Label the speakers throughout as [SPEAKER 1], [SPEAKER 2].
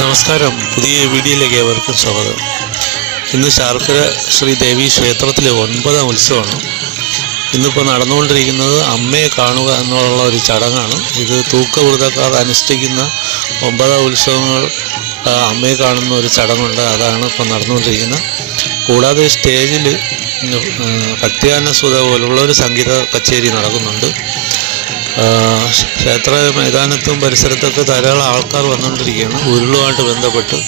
[SPEAKER 1] നമസ്കാരം. പുതിയ വീഡിയോയിലേക്ക് ഏവർക്കും സ്വാഗതം. ഇന്ന് ശാർക്കര ശ്രീ ദേവി ക്ഷേത്രത്തിലെ ഒൻപതാം ഉത്സവമാണ്. ഇന്നിപ്പോൾ നടന്നുകൊണ്ടിരിക്കുന്നത് അമ്മയെ കാണുക എന്നുള്ള ഒരു ചടങ്ങാണ്. ഇത് തൂക്കവൃതക്കാർ അനുഷ്ഠിക്കുന്ന ഒമ്പതാം ഉത്സവങ്ങൾ അമ്മയെ കാണുന്ന ഒരു ചടങ്ങുണ്ട്. അതാണ് ഇപ്പോൾ നടന്നുകൊണ്ടിരിക്കുന്നത്. കൂടാതെ സ്റ്റേജിൽ ഭക്തിയാനസുത പോലുള്ള ഒരു സംഗീത കച്ചേരി നടക്കുന്നുണ്ട്. ക്ഷേത്ര മൈതാനത്തും പരിസരത്തൊക്കെ ധാരാളം ആൾക്കാർ വന്നുകൊണ്ടിരിക്കുകയാണ്. ഉരുളുമായിട്ട് ബന്ധപ്പെട്ട്.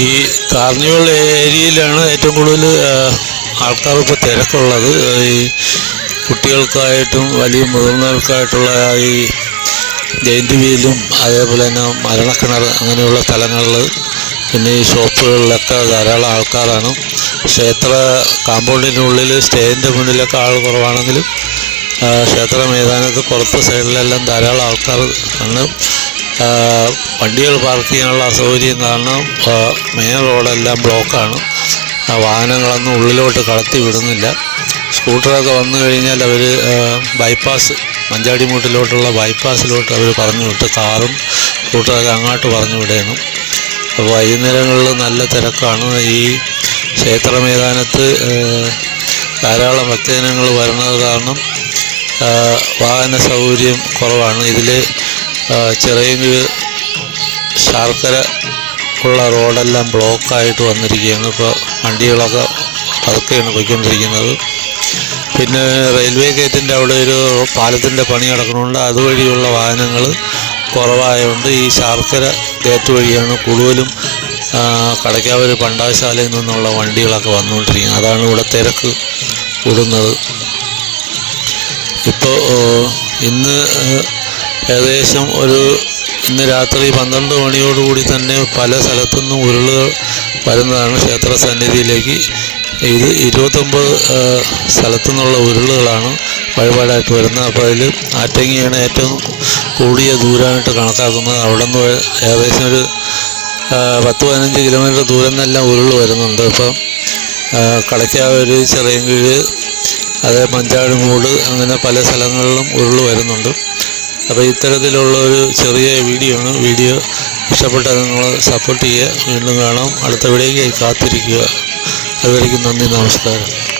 [SPEAKER 1] ഈ കാർണിവൽ ഏരിയയിലാണ് ഏറ്റവും കൂടുതൽ ആൾക്കാർ ഇപ്പോൾ തിരക്കുള്ളത് ഈ കുട്ടികൾക്കായിട്ടും വലിയ മുതിർന്നവർക്കായിട്ടുള്ള ഈ ജയന്തി വീലും അതേപോലെ തന്നെ മരണക്കിണർ അങ്ങനെയുള്ള സ്ഥലങ്ങളിൽ പിന്നെ ഈ ഷോപ്പുകളിലൊക്കെ ധാരാളം ആൾക്കാരാണ്. ക്ഷേത്ര കാമ്പൗണ്ടിനുള്ളിൽ സ്റ്റേജിന്റെ മുന്നിലൊക്കെ ആൾ കുറവാണെങ്കിലും ക്ഷേത്ര മൈതാനത്ത് പുറത്ത് സൈഡിലെല്ലാം ധാരാളം ആൾക്കാർ ആണ്. വണ്ടികൾ പാർക്ക് ചെയ്യാനുള്ള അസൗകര്യം കാരണം മെയിൻ റോഡെല്ലാം ബ്ലോക്കാണ്. വാഹനങ്ങളൊന്നും ഉള്ളിലോട്ട് കടത്തി വിടുന്നില്ല. സ്കൂട്ടറൊക്കെ വന്നു കഴിഞ്ഞാൽ അവർ ബൈപ്പാസ് മഞ്ചാടിമൂട്ടിലോട്ടുള്ള ബൈപ്പാസിലോട്ട് അവർ പറഞ്ഞു വിട്ട് കാറും സ്കൂട്ടറൊക്കെ അങ്ങോട്ട് പറഞ്ഞു വിടേണം അപ്പോൾ വൈകുന്നേരങ്ങളിൽ നല്ല തിരക്കാണ്. ഈ ക്ഷേത്ര മൈതാനത്ത് ധാരാളം ഭക്തജനങ്ങൾ വരുന്നത് കാരണം വാഹന സൗകര്യം കുറവാണ്. ഇതിൽ ചെറിയ ശർക്കര ഉള്ള റോഡെല്ലാം ബ്ലോക്കായിട്ട് വന്നിരിക്കുകയാണ്. ഇപ്പോൾ വണ്ടികളൊക്കെ പതുക്കെയാണ് പോയിക്കൊണ്ടിരിക്കുന്നത്. പിന്നെ റെയിൽവേ ഗേറ്റിന്റെ അവിടെ ഒരു പാലത്തിന്റെ പണി നടക്കുന്നുണ്ട്. അതുവഴിയുള്ള വാഹനങ്ങൾ കുറവായതുകൊണ്ട് ഈ ശർക്കര ഗേറ്റ് വഴിയാണ് കൂടുതലും കടയ്ക്കാവൂർ പണ്ടാശാലയിൽ നിന്നുള്ള വണ്ടികളൊക്കെ വന്നുകൊണ്ടിരിക്കുന്നത്. അതാണ് ഇവിടെ തിരക്ക് കൂടുന്നത്. ഇപ്പോൾ ഇന്ന് ഏകദേശം ഒരു ഇന്ന് രാത്രി പന്ത്രണ്ട് മണിയോടുകൂടി തന്നെ പല സ്ഥലത്തുനിന്നും ഉരുളുകൾ വരുന്നതാണ് ക്ഷേത്ര സന്നിധിയിലേക്ക്. ഇത് ഇരുപത്തൊമ്പത് സ്ഥലത്തു നിന്നുള്ള ഉരുളുകളാണ് വഴിപാടായിട്ട് വരുന്നത്. അപ്പോൾ അതിൽ ആറ്റങ്ങിയാണ് ഏറ്റവും കൂടിയ ദൂരമായിട്ട് കണക്കാക്കുന്നത്. അവിടെ നിന്ന് ഏകദേശം ഒരു പത്ത് പതിനഞ്ച് കിലോമീറ്റർ ദൂരം നിന്നെല്ലാം ഉരുൾ വരുന്നുണ്ട് ഇപ്പം ചെറിയ ചെറിയൻകീഴ് അതേ മഞ്ചാടുമൂട് അങ്ങനെ പല സ്ഥലങ്ങളിലും ഉരുൾ വരുന്നുണ്ട്. അപ്പോൾ ഇത്തരത്തിലുള്ള ഒരു ചെറിയ വീഡിയോ ആണ് വീഡിയോ ഇഷ്ടപ്പെട്ടാൽ നിങ്ങൾ സപ്പോർട്ട് ചെയ്യുക. വീണ്ടും കാണാം. അടുത്ത വീഡിയോയ്ക്ക് കാത്തിരിക്കുക. അതുവരേക്കും നന്ദി നമസ്കാരം ും.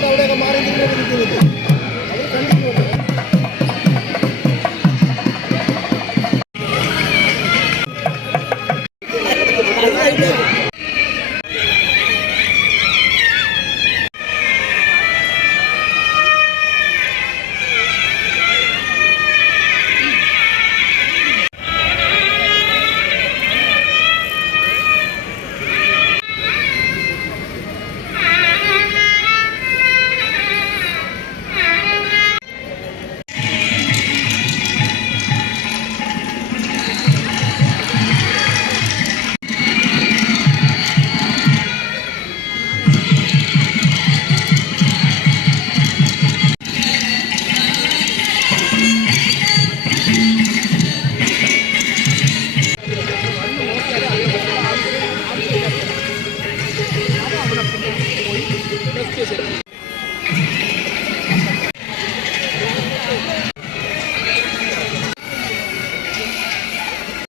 [SPEAKER 1] കൊണ്ട് അവിടെയൊക്കെ മാറി നിൽക്കുന്നത് അവർ കണ്ടിട്ടുണ്ട് Thank you.
[SPEAKER 2] ഓക്കെ ശരി